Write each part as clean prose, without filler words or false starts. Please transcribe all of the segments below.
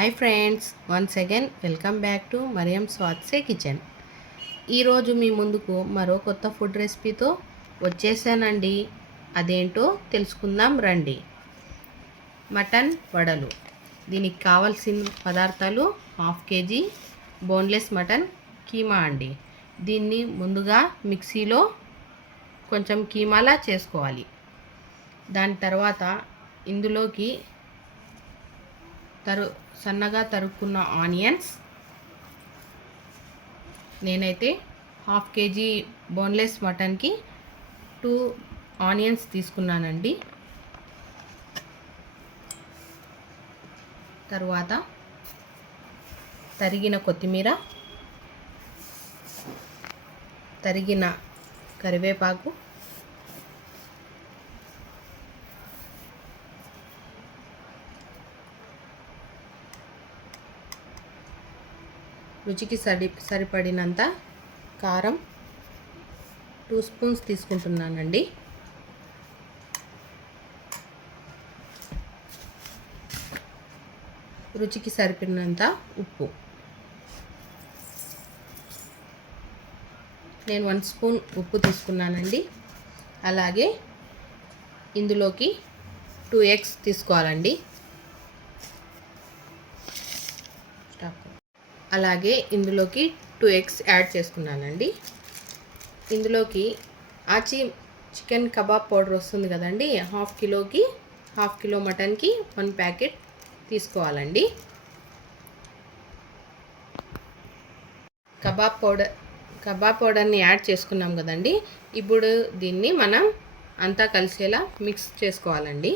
Hi friends, once again welcome back to Mariyam స్వాత్సే kitchen. ఈరోజు మీ ముందుకు మరో కొత్త ఫుడ్ రెసిపీతో వచ్చేసానండి. అదేంటో తెలుసుకుందాం రండి. మటన్ వడలు. దీనికి కావాల్సిన పదార్థాలు 1/2 kg బోన్లెస్ మటన్ కీమా అండి. దీన్ని ముందుగా మిక్సీలో కొంచెం కీమాలా చేసుకోవాలి. దాని తర్వాత ఇందులోకి సన్నగా తరుక్కున్న ఆనియన్స్, నేనైతే 1/2 kg బోన్లెస్ మటన్కి 2 ఆనియన్స్ తీసుకున్నానండి. తర్వాత తరిగిన కొత్తిమీర, తరిగిన కరివేపాకు, రుచికి సరిపడినంత కారం 2 స్పూన్స్ తీసుకుంటున్నానండి. రుచికి సరిపడినంత ఉప్పు. నేను 1 స్పూన్ ఉప్పు తీసుకున్నానండి. అలాగే ఇందులోకి 2 eggs తీసుకోవాలండి. అలాగే ఇందులోకి 2 eggs యాడ్ చేసుకున్నానండి. ఇందులోకి ఆచి చికెన్ కబాబ్ పౌడర్ వస్తుంది కదండి, 1/2 కిలోకి 1/2 కిలో మటన్కి 1 ప్యాకెట్ తీసుకోవాలండి. కబాబ్ పౌడర్ని యాడ్ చేసుకున్నాం కదండి. ఇప్పుడు దీన్ని మనం అంతా కలిసేలా మిక్స్ చేసుకోవాలండి.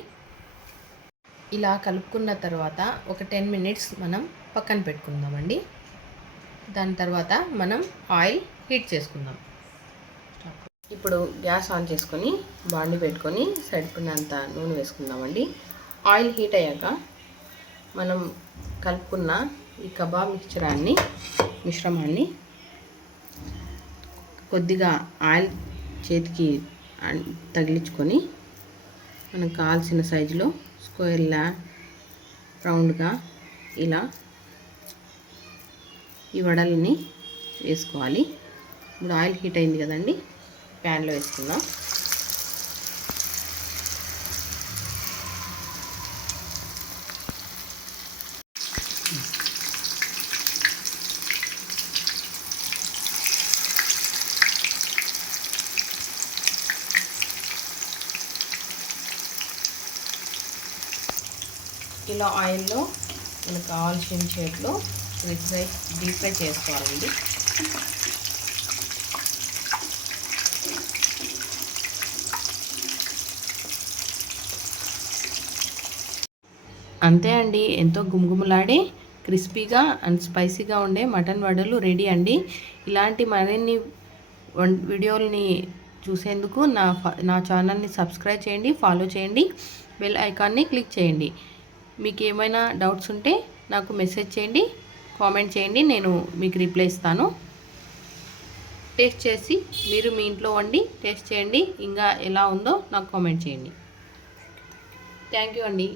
ఇలా కలుపుకున్న తర్వాత ఒక 10 minutes మనం పక్కన పెట్టుకుందామండి. దాని తర్వాత మనం ఆయిల్ హీట్ చేసుకుందాం. ఇప్పుడు గ్యాస్ ఆన్ చేసుకొని బాండి పెట్టుకొని సరిపడినంత నూనె వేసుకుందామండి. ఆయిల్ హీట్ అయ్యాక మనం కలుపుకున్న ఈ కబాబ్ మిశ్రమాన్ని కొద్దిగా ఆయిల్ చేతికి తగిలించుకొని మనకు కావాల్సిన సైజులో స్క్వేర్లా రౌండ్గా ఇలా ఈ వడల్ని వేసుకోవాలి. ఇప్పుడు ఆయిల్ హీట్ అయింది కదండి, ప్యాన్లో వేసుకుందాం. ఇలా ఆయిల్లో మనకు కావాల్సిన షేప్లో డీప్ ఫ్రై చేసుకోవాలండి. అంతే అండి, ఎంతో గుమగుమలాడే క్రిస్పీగా అండ్ స్పైసీగా ఉండే మటన్ వడలు రెడీ అండి. ఇలాంటి మరిన్ని వీడియోలని చూసేందుకు నా ఛానల్ని సబ్స్క్రైబ్ చేయండి, ఫాలో చేయండి, బెల్ ఐకాన్ని క్లిక్ చేయండి. మీకు ఏమైనా డౌట్స్ ఉంటే నాకు మెసేజ్ చేయండి, కామెంట్ చేయండి, నేను మీకు రిప్లై ఇస్తాను. టేస్ట్ చేసి మీరు మీ ఇంట్లో వండి టేస్ట్ చేయండి, ఇంకా ఎలా ఉందో నాకు కామెంట్ చేయండి. థ్యాంక్ యూ అండి.